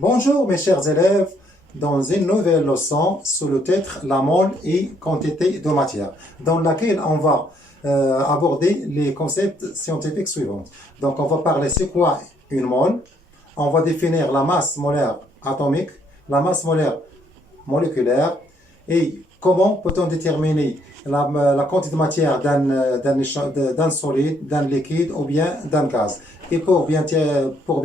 Bonjour mes chers élèves, dans une nouvelle leçon sous le titre La mole et quantité de matière, dans laquelle on va aborder les concepts scientifiques suivants. Donc on va parler c'est quoi une mole, on va définir la masse molaire atomique, la masse molaire moléculaire et comment peut-on déterminer la quantité de matière d'un solide, d'un liquide ou bien d'un gaz. Et pour bien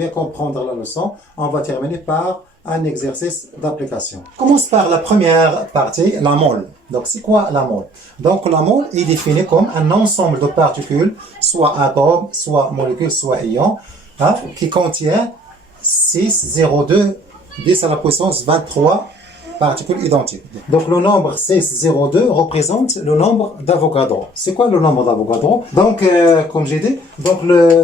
comprendre la leçon, on va terminer par un exercice d'application. On commence par la première partie, la mole. Donc, c'est quoi la mole? Donc, la mole est définie comme un ensemble de particules, soit atomes, soit molécules, soit ions, qui contient 6,02 10 à la puissance 23 particules identiques. Donc le nombre 6,02 représente le nombre d'Avogadro. C'est quoi le nombre d'Avogadro? Donc, comme j'ai dit,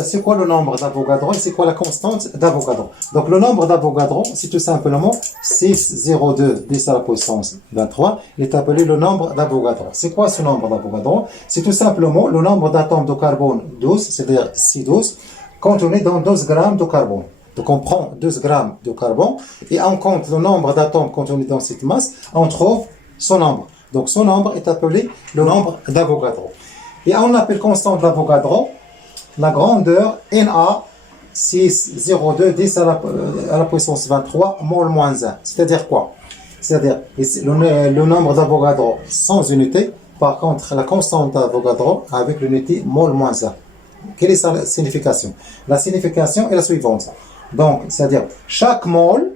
c'est quoi le nombre d'Avogadro et c'est quoi la constante d'Avogadro? Donc le nombre d'Avogadro, c'est tout simplement 6,02 10 à la puissance 23. Il est appelé le nombre d'Avogadro. C'est quoi ce nombre d'Avogadro? C'est tout simplement le nombre d'atomes de carbone 12, c'est-à-dire C12, contenu dans 12 grammes de carbone. Donc on prend 12 grammes de carbone et on compte le nombre d'atomes contenus dans cette masse, on trouve son nombre. Donc son nombre est appelé le nombre d'Avogadro. Et on appelle constante d'Avogadro la grandeur Na 6,02 10 à la puissance 23 mol moins 1. C'est-à-dire quoi? C'est-à-dire le nombre d'Avogadro sans unité, par contre la constante d'Avogadro avec l'unité mol moins 1. Quelle est sa signification? La signification est la suivante. Donc, c'est-à-dire, chaque mole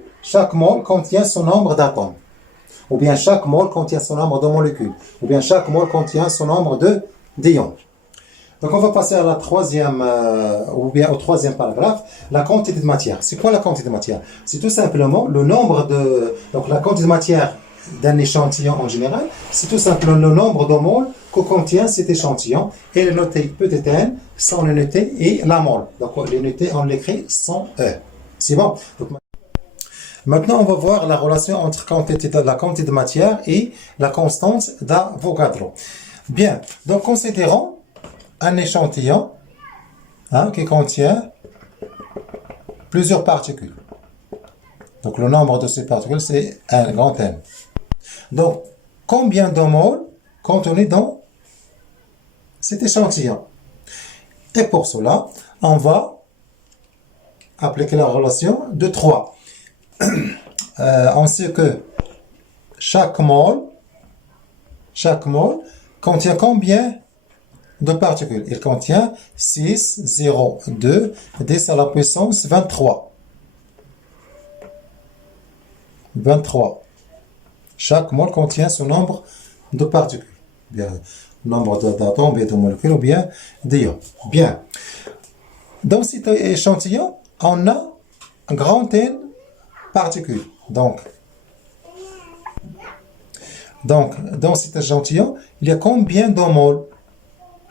contient son nombre d'atomes. Ou bien chaque mole contient son nombre de molécules. Ou bien chaque mole contient son nombre d'ions. Donc, on va passer à la ou bien au troisième paragraphe, la quantité de matière. C'est quoi la quantité de matière? C'est tout simplement le nombre donc la quantité de matière d'un échantillon en général, c'est tout simplement le nombre de moles que contient cet échantillon. Et l'unité petit n, sans l'unité, et la mole. Donc l'unité, on l'écrit sans E. C'est bon? Donc, maintenant, on va voir la relation entre la quantité de matière et la constante d'Avogadro. Bien, donc considérons un échantillon qui contient plusieurs particules. Donc le nombre de ces particules, c'est un grand N. Donc, combien de moles contenus dans cet échantillon? Et pour cela, on va appliquer la relation de 3. On sait que chaque mole contient combien de particules? Il contient 6,02 10 à la puissance 23. 23. Chaque mole contient ce nombre de particules. Bien, nombre d'atomes, bien de molécules ou bien d'ions. Bien. Dans cet échantillon, on a un grand N particules. Donc, dans cet échantillon, il y a combien de moles?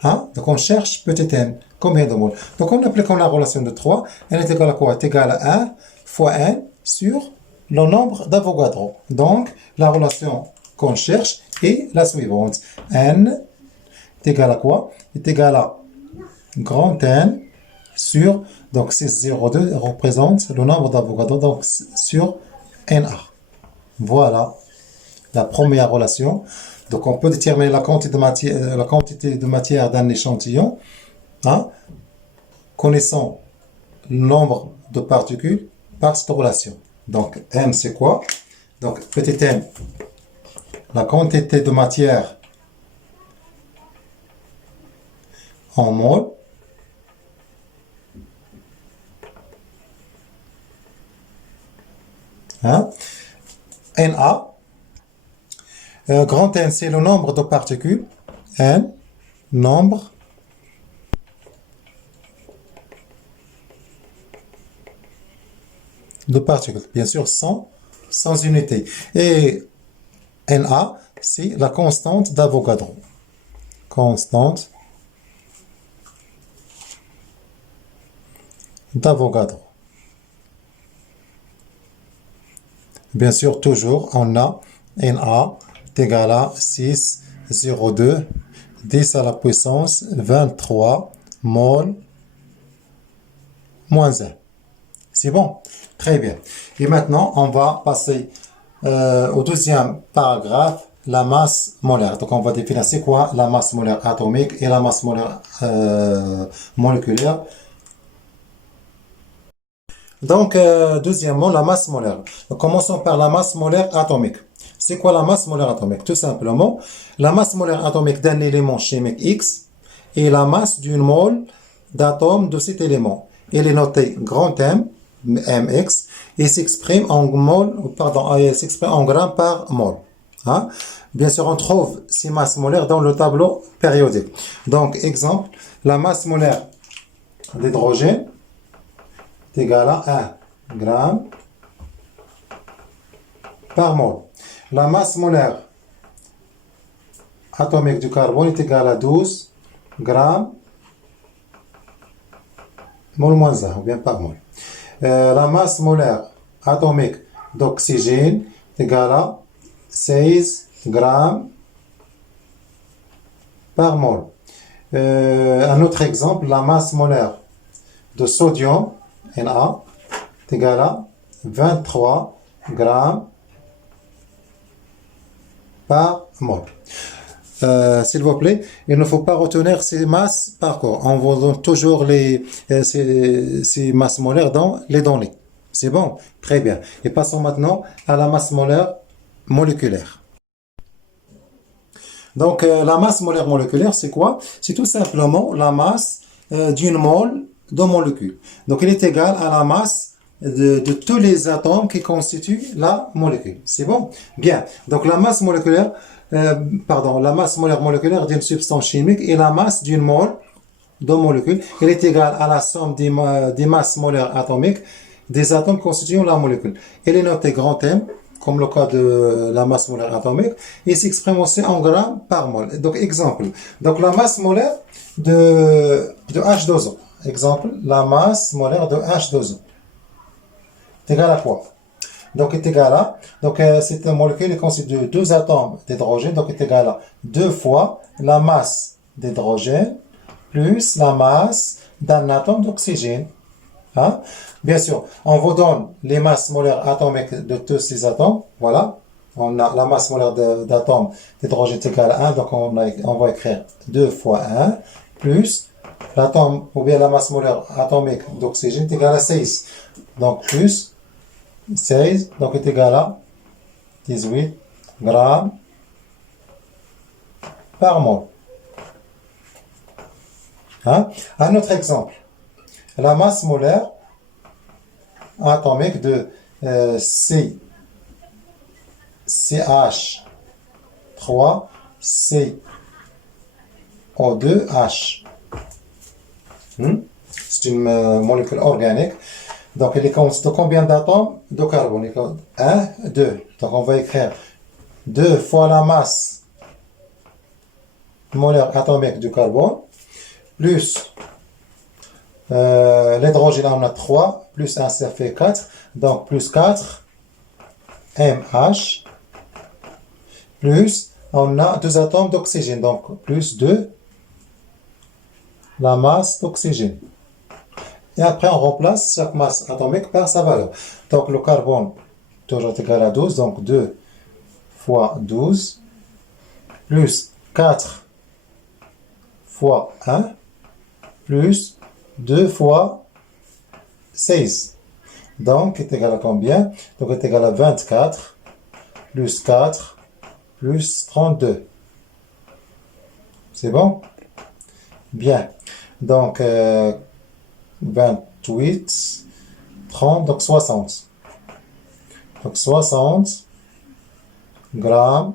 Donc, on cherche petit n. Combien de moles? Donc, on applique la relation de 3. Elle est égale à quoi? Elle est égale à 1 fois n sur le nombre d'Avogadro. Donc, la relation qu'on cherche est la suivante. N est égal à quoi? Est égal à grand N sur, donc 6,02 représente le nombre d'Avogadro, donc sur Na. Voilà la première relation. Donc, on peut déterminer la quantité de matière d'un échantillon, connaissant le nombre de particules par cette relation. Donc, M, c'est quoi? Donc, petit m, la quantité de matière en mol. Na. Grand N, c'est le nombre de particules. N, nombre de particules. Bien sûr, sans unité. Et Na, c'est la constante d'Avogadro. Constante d'Avogadro. Bien sûr, toujours, on a Na est égal à 6,02 10 à la puissance 23 mol moins 1. C'est bon? Très bien. Et maintenant, on va passer au deuxième paragraphe, la masse molaire. Donc, on va définir c'est quoi la masse molaire atomique et la masse molaire moléculaire. Donc, deuxièmement, la masse molaire. Donc, commençons par la masse molaire atomique. C'est quoi la masse molaire atomique? Tout simplement, la masse molaire atomique d'un élément chimique X est la masse d'une mole d'atomes de cet élément. Elle est notée grand M, mx, et s'exprime en elle s'exprime en grammes par mole. Hein? Bien sûr, on trouve ces masses molaires dans le tableau périodique. Donc, exemple, la masse molaire d'hydrogène est égale à 1 gramme par mole. La masse molaire atomique du carbone est égale à 12 grammes mol moins 1, ou bien par mol. La masse molaire atomique d'oxygène est égale à 16 grammes par mol. Un autre exemple, la masse molaire de sodium, Na, est égale à 23 grammes par mol. S'il vous plaît, il ne faut pas retenir ces masses par corps. On vous donne toujours ces masses molaires dans les données. C'est bon? Très bien. Et passons maintenant à la masse molaire moléculaire. Donc, la masse molaire moléculaire, c'est quoi? C'est tout simplement la masse d'une mole de molécule. Donc, elle est égale à la masse de tous les atomes qui constituent la molécule. C'est bon? Bien. Donc, la masse moléculaire, la masse molaire moléculaire d'une substance chimique est la masse d'une mole de molécules. Elle est égale à la somme des masses molaires atomiques des atomes constituant la molécule. Elle est notée grand M, comme le cas de la masse molaire atomique, et s'exprime aussi en grammes par mol. Donc, exemple. Donc, la masse molaire de H2O. Exemple, la masse molaire de H2O. C'est égal à quoi? Donc, est égal à, donc, cette molécule est constituée de deux atomes d'hydrogène, donc est égal à 2 fois la masse d'hydrogène plus la masse d'un atome d'oxygène. Hein? Bien sûr, on vous donne les masses molaires atomiques de tous ces atomes. Voilà. On a la masse molaire d'atomes d'hydrogène est égale à 1, donc on va écrire 2 fois 1 plus l'atome, ou bien la masse molaire atomique d'oxygène est égale à 6. Donc, plus 16, donc est égal à 18 grammes par mol. Hein? Un autre exemple. La masse molaire atomique de CH3CO2H. C'est une molécule organique. Donc, elle est constituée de combien d'atomes de carbone? 1, 2. Donc, on va écrire 2 fois la masse molaire atomique du carbone, plus l'hydrogène, on a 3, plus 1, ça fait 4. Donc, plus 4, MH, plus, on a 2 atomes d'oxygène. Donc, plus 2, la masse d'oxygène. Et après, on remplace chaque masse atomique par sa valeur. Donc, le carbone, toujours égal à 12. Donc, 2 fois 12, plus 4 fois 1, plus 2 fois 16. Donc, est égal à combien? Donc, est égal à 24, plus 4, plus 32. C'est bon? Bien. Donc, 28, 30, donc 60. Donc 60 grammes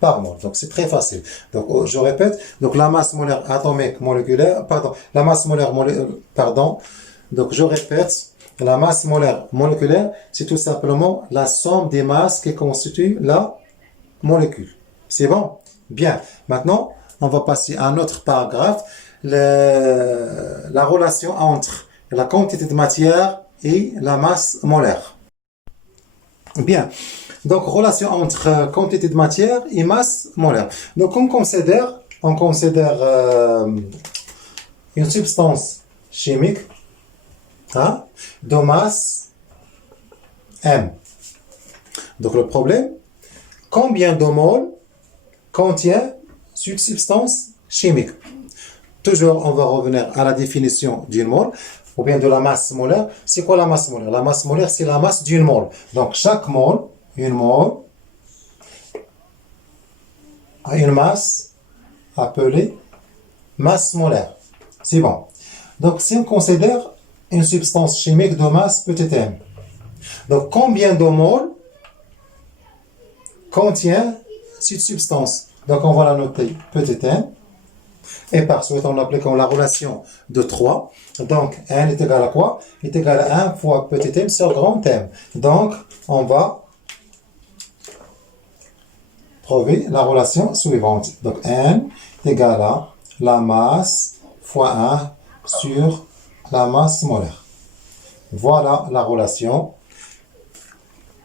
par mol. Donc c'est très facile. Donc je répète, donc la masse molaire atomique moléculaire, la masse molaire donc je répète, la masse molaire moléculaire, c'est tout simplement la somme des masses qui constituent la molécule. C'est bon? Bien. Maintenant, on va passer à un autre paragraphe. La relation entre la quantité de matière et la masse molaire. Bien. Donc, relation entre quantité de matière et masse molaire. Donc, on considère une substance chimique hein, de masse M. Donc le problème, combien de moles contient cette substance chimique? Toujours, on va revenir à la définition d'une mole, ou bien de la masse molaire. C'est quoi la masse molaire? La masse molaire, c'est la masse d'une mole. Donc chaque mole, une mole, a une masse appelée masse molaire. C'est bon. Donc si on considère une substance chimique de masse petit m, donc combien de moles contient cette substance? Donc on va la noter petit m, et par suite en appliquant la relation de 3, donc n est égal à quoi? Est égal à 1 fois petit m sur grand m. Donc on va trouver la relation suivante. Donc n est égal à la masse fois 1 sur la masse molaire. Voilà la relation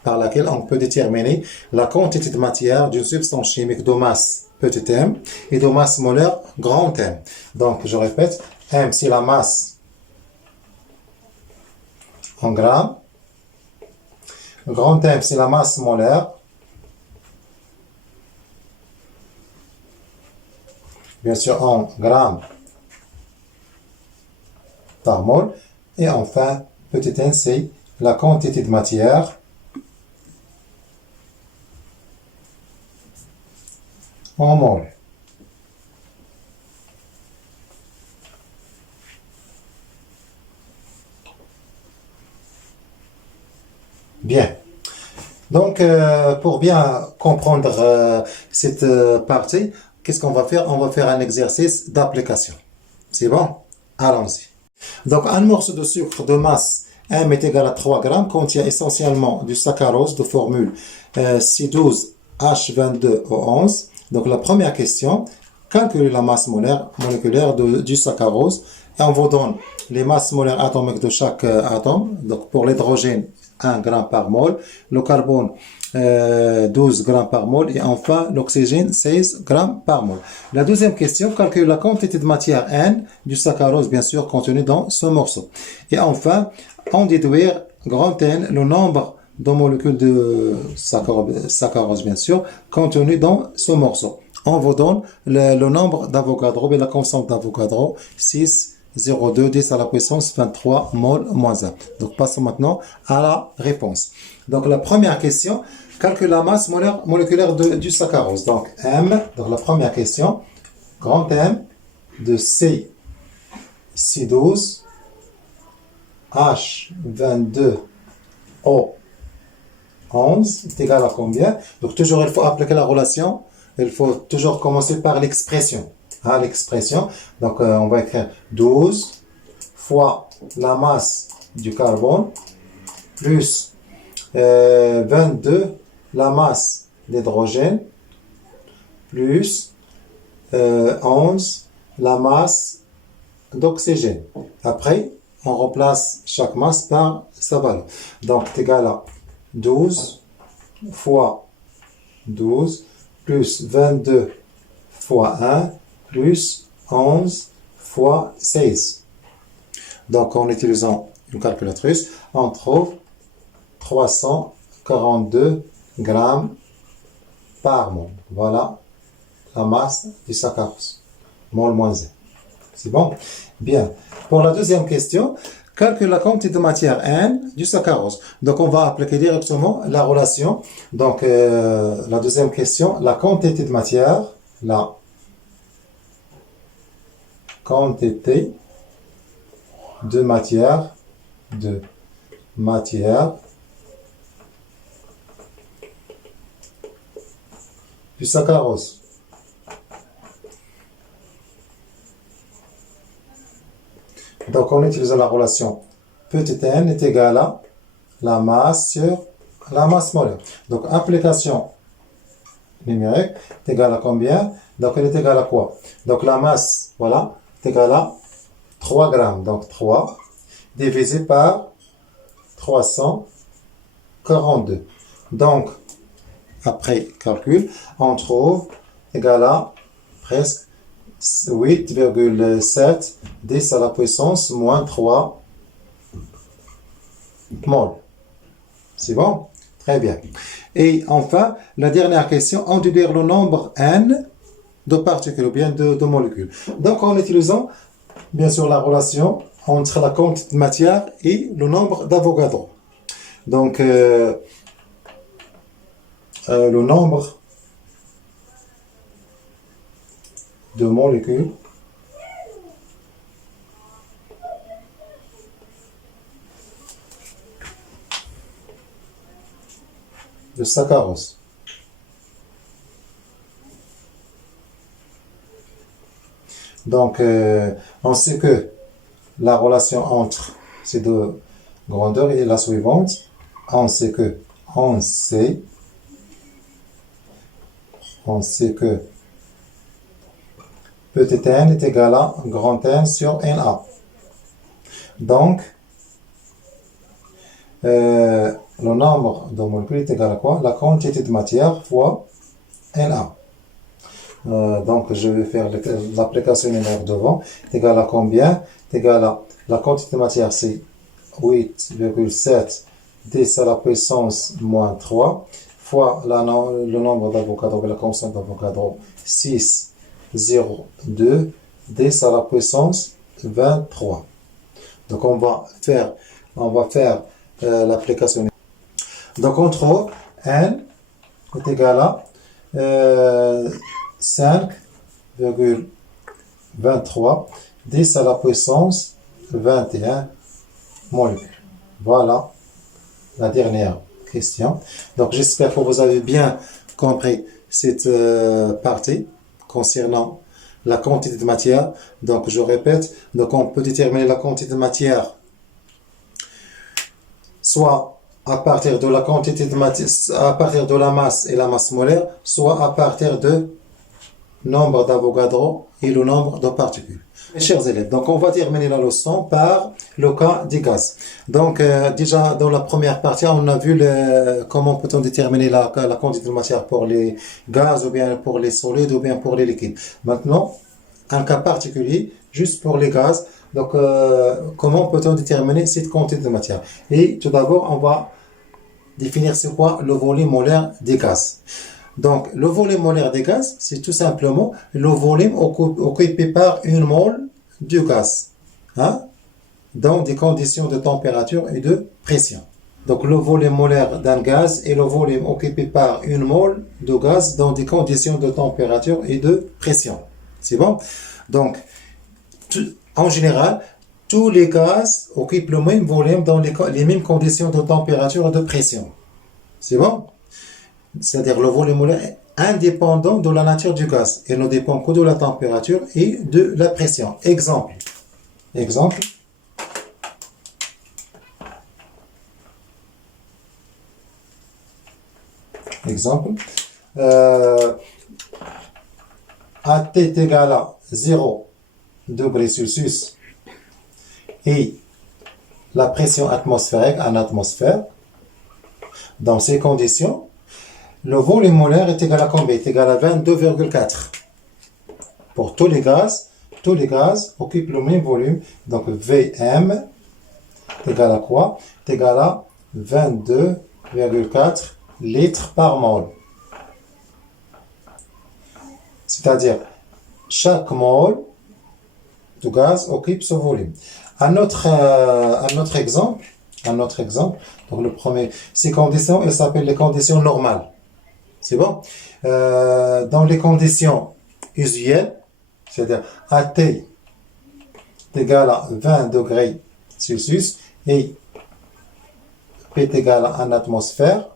par laquelle on peut déterminer la quantité de matière d'une substance chimique de masse petit m et de masse molaire grand M. Donc, je répète, M c'est la masse en grammes, grand M c'est la masse molaire, bien sûr en grammes par mol, et enfin, petit m c'est la quantité de matière en mol. Bien. Donc, pour bien comprendre cette partie, qu'est-ce qu'on va faire? On va faire un exercice d'application. C'est bon? Allons-y. Donc, un morceau de sucre de masse M est égal à 3 grammes contient essentiellement du saccharose de formule C12H22O11. Donc, la première question, calculer la masse moléculaire du saccharose. Et on vous donne les masses molaires atomiques de chaque atome. Donc, pour l'hydrogène, 1 g par mol, le carbone 12 g par mol et enfin l'oxygène 16 g par mol. La deuxième question, calcule la quantité de matière N du saccharose bien sûr contenu dans ce morceau. Et enfin, en déduire grand N le nombre de molécules de saccharose bien sûr contenu dans ce morceau. On vous donne le nombre d'Avogadro et la constante d'Avogadro 6,02 10 à la puissance 23 mol moins 1. Donc, passons maintenant à la réponse. Donc, la première question, calcule la masse moléculaire du saccharose. Donc, M, donc la première question, grand M de C12, H22, O11 est égal à combien? Donc, toujours, il faut appliquer la relation. Il faut toujours commencer par l'expression. L'expression. Donc, on va écrire 12 fois la masse du carbone plus 22 la masse d'hydrogène plus 11 la masse d'oxygène. Après, on remplace chaque masse par sa valeur. Donc, c'est égal à 12 fois 12 plus 22 fois 1 plus 11 fois 16. Donc, en utilisant une calculatrice, on trouve 342 grammes par mol. Voilà la masse du saccharose. Mol moins 1. C'est bon? Bien. Pour la deuxième question, calcule la quantité de matière N du saccharose. Donc, on va appliquer directement la relation. Donc, la deuxième question, la quantité de matière, la quantité de matière du saccharose. Donc, on utilise la relation petit n est égal à la masse sur la masse molaire. Donc, application numérique est égal à combien? Donc, elle est égale à quoi? Donc, la masse, voilà, est égale à 3 grammes. Donc, 3 divisé par 342. Donc, après calcul, on trouve égal à presque 8,7 10 à la puissance moins 3 mol. C'est bon? Très bien. Et enfin, la dernière question, on déduire le nombre n de particules ou bien de molécules. Donc, en utilisant, bien sûr, la relation entre la quantité de matière et le nombre d'Avogadro. Donc, le nombre de molécules de saccharose. Donc, on sait que la relation entre ces deux grandeurs est la suivante. On sait que petit n est égal à grand N sur Na. Donc, le nombre de molécules est égal à quoi? La quantité de matière fois Na. Donc, je vais faire l'application numéro devant. C'est égal à combien? C'est égal à la quantité de matière, c'est 8,7 10 à la puissance moins 3 fois le nombre d'Avogadro, la constante d'Avogadro, 6,02 10 à la puissance 23. Donc, on va faire l'application. Donc, on trouve n est égal à 5,23 10 à la puissance 21 molécules. Voilà la dernière question. Donc, j'espère que vous avez bien compris cette partie concernant la quantité de matière. Donc, je répète, donc on peut déterminer la quantité de matière soit à partir de la quantité de matière, à partir de la masse et la masse molaire, soit à partir de nombre d'Avogadro et le nombre de particules. Mes chers élèves, donc on va terminer la leçon par le cas des gaz. Donc déjà dans la première partie, on a vu comment peut-on déterminer la quantité de matière pour les gaz ou bien pour les solides ou bien pour les liquides. Maintenant, un cas particulier, juste pour les gaz. Donc comment peut-on déterminer cette quantité de matière? Et tout d'abord, on va définir c'est quoi le volume molaire des gaz. Donc, le volume molaire des gaz, c'est tout simplement le volume occupé par une mole de gaz, dans des conditions de température et de pression. Donc, le volume molaire d'un gaz est le volume occupé par une mole de gaz dans des conditions de température et de pression. C'est bon? Donc, en général, tous les gaz occupent le même volume dans les mêmes conditions de température et de pression. C'est bon? C'est-à-dire le volume molaire est indépendant de la nature du gaz et ne dépend que de la température et de la pression. Exemple. À T est égal à 0 degrés Celsius et la pression atmosphérique en atmosphère. Dans ces conditions, le volume molaire est égal à combien? Est égal à 22,4. Pour tous les gaz occupent le même volume. Donc, Vm est égal à quoi? Est égal à 22,4 litres par mole. C'est-à-dire, chaque mole de gaz occupe ce volume. Un autre exemple, donc le premier, ces conditions, elles s'appellent les conditions normales. C'est bon? Dans les conditions usuelles, c'est-à-dire AT est égal à 20 degrés Celsius et P est égal à 1 atmosphère,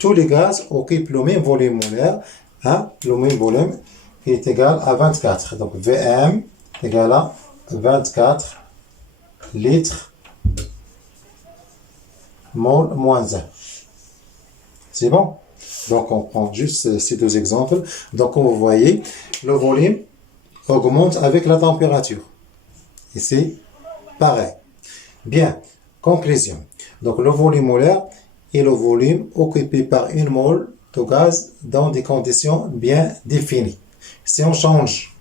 tous les gaz occupent le même volume molaire, le même volume qui est égal à 24. Donc Vm est égal à 24 litres mol moins 1. C'est bon? Donc, on prend juste ces deux exemples. Donc, comme vous voyez, le volume augmente avec la température. Et c'est pareil. Bien, conclusion. Donc, le volume molaire est le volume occupé par une mole de gaz dans des conditions bien définies. Si on change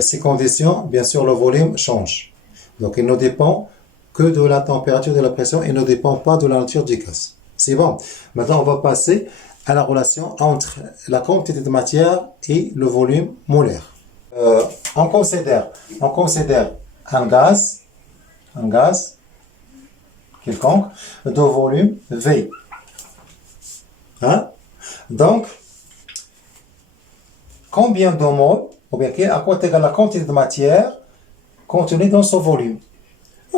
ces conditions, bien sûr, le volume change. Donc, il ne dépend que de la température de la pression et ne dépend pas de la nature du gaz. C'est bon. Maintenant, on va passer à la relation entre la quantité de matière et le volume molaire. On considère un gaz quelconque de volume V. Hein? Donc, combien de mol, ou bien à quoi est égale la quantité de matière contenue dans ce volume?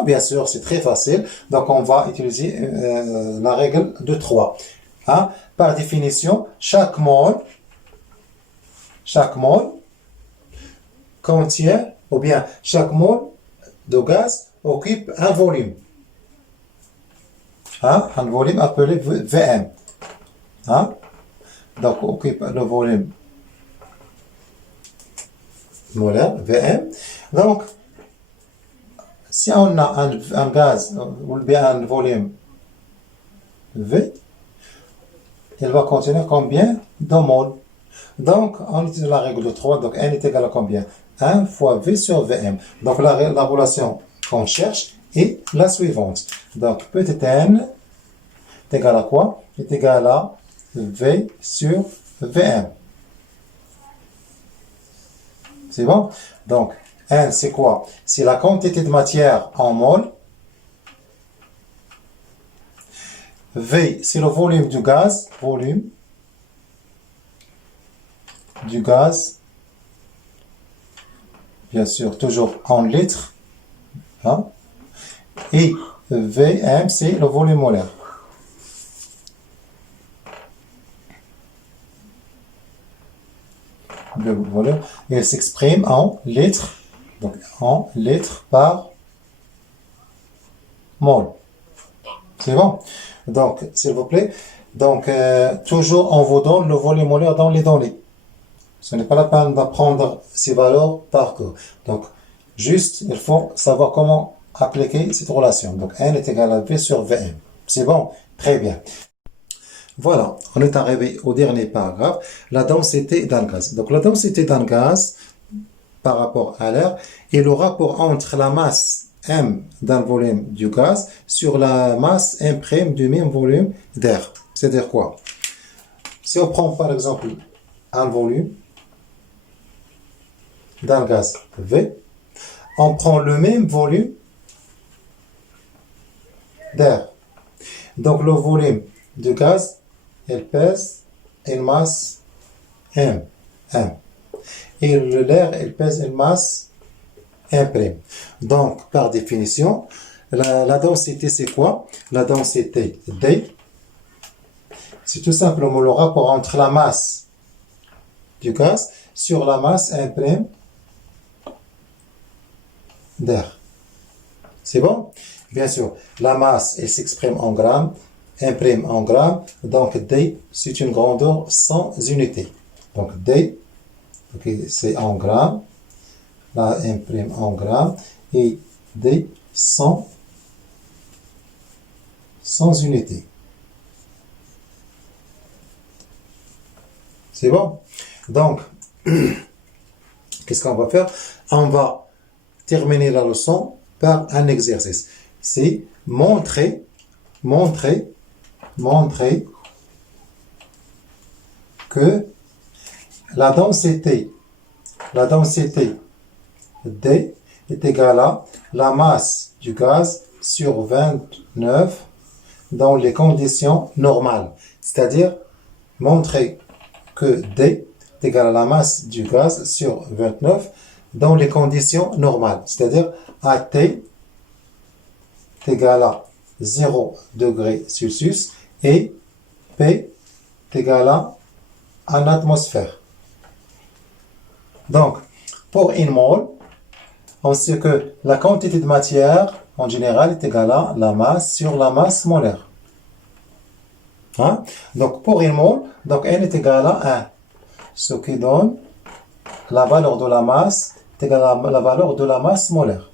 Bien sûr, c'est très facile. Donc, on va utiliser la règle de 3. Hein? Par définition, chaque mol contient, ou bien chaque mol de gaz occupe un volume. Hein? Un volume appelé Vm. Hein? Donc, occupe le volume molaire, Vm. Donc, si on a un gaz ou bien un volume V, il va contenir combien de mol? Donc, on utilise la règle de 3, donc N est égal à combien? 1 fois V sur Vm. Donc, la relation qu'on cherche est la suivante. Donc, petit n est égal à quoi? Est égal à V sur Vm. C'est bon? Donc, N, c'est quoi? C'est la quantité de matière en mol. V, c'est le volume du gaz. Volume du gaz. Bien sûr, toujours en litres. Hein? Et Vm, c'est le volume molaire. Le volume, il s'exprime en litres. Donc, en litres par mol. C'est bon? Donc, s'il vous plaît. Donc, toujours, on vous donne le volume molaire dans les données. Ce n'est pas la peine d'apprendre ces valeurs par cœur. Donc, juste, il faut savoir comment appliquer cette relation. Donc, N est égal à V sur Vm. C'est bon? Très bien. Voilà, on est arrivé au dernier paragraphe, la densité d'un gaz. Donc, la densité d'un gaz par rapport à l'air est le rapport entre la masse M d'un volume du gaz sur la masse M' du même volume d'air. C'est-à-dire quoi? Si on prend par exemple un volume d'un gaz V, on prend le même volume d'air. Donc le volume du gaz, il pèse une masse M. Et l'air, il pèse une masse M'. Donc, par définition, la densité, c'est quoi? La densité D, c'est tout simplement le rapport entre la masse du gaz sur la masse M' d'air. C'est bon? Bien sûr, la masse, elle s'exprime en grammes, M' en grammes, donc D, c'est une grandeur sans unité. Donc D, okay, c'est en grammes, la M' en grammes, et D sans unité. C'est bon? Donc, qu'est-ce qu'on va faire? On va terminer la leçon par un exercice. C'est montrer que la densité D est égale à la masse du gaz sur 29 dans les conditions normales. C'est-à-dire montrer que D est égal à la masse du gaz sur 29 dans les conditions normales. C'est-à-dire AT est égal à 0 degré Celsius et P est égal à 1 atmosphère. Donc, pour une mole, on sait que la quantité de matière, en général, est égale à la masse sur la masse molaire. Hein? Donc, pour une mole, donc N est égal à 1. Ce qui donne la valeur de la masse est égale à la valeur de la masse molaire.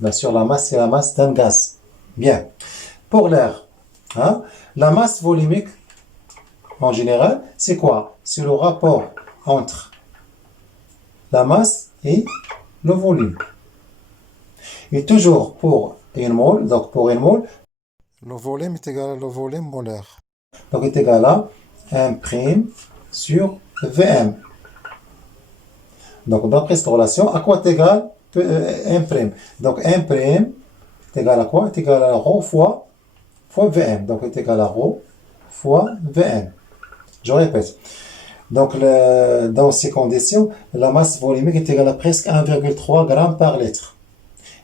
Bien sûr, la masse, c'est la masse d'un gaz. Bien. Pour l'air, hein, la masse volumique, en général, c'est quoi? C'est le rapport entre la masse et le volume. Et toujours pour une mole. Donc, pour une mole, le volume est égal au volume molaire. Donc, est égal à 1 prime sur Vm. Donc, d'après cette relation, à quoi est égal 1 prime? Donc, 1 prime est égal à quoi? Est égal à ρ fois Vm. Donc, est égal à ρ fois Vm. Je répète. Donc, dans ces conditions, la masse volumique est égale à presque 1,3 g par litre.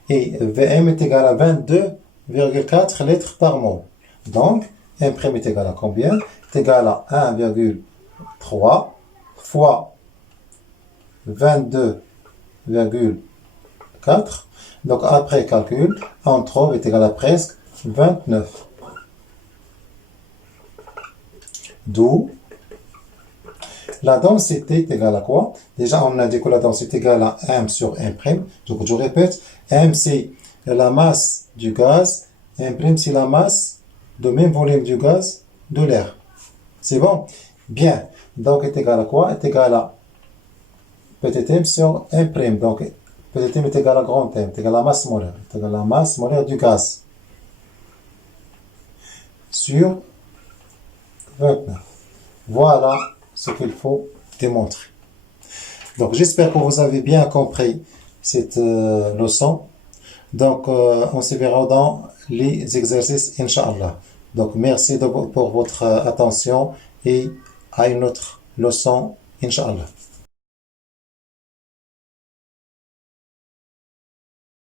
Et Vm est égal à 22,4 litres par mol. Donc, 1 prime est égal à combien? Est égal à 1,3 fois 22,4. Donc, après calcul, on trouve est égal à presque 29. D'où la densité est égale à quoi? Déjà, on a dit que la densité est égale à M sur M'. Donc, je répète, M, c'est la masse du gaz. M', c'est la masse de même volume du gaz de l'air. C'est bon? Bien. Donc, est égal à quoi? Est égal à petit m sur M'. Donc, petit m est égal à grand M. Est égal à la masse molaire. Est égal à la masse molaire du gaz. Sur 29. Voilà ce qu'il faut démontrer. Donc, j'espère que vous avez bien compris cette leçon. Donc, on se verra dans les exercices, Inch'Allah. Donc, merci pour votre attention et à une autre leçon, Inch'Allah.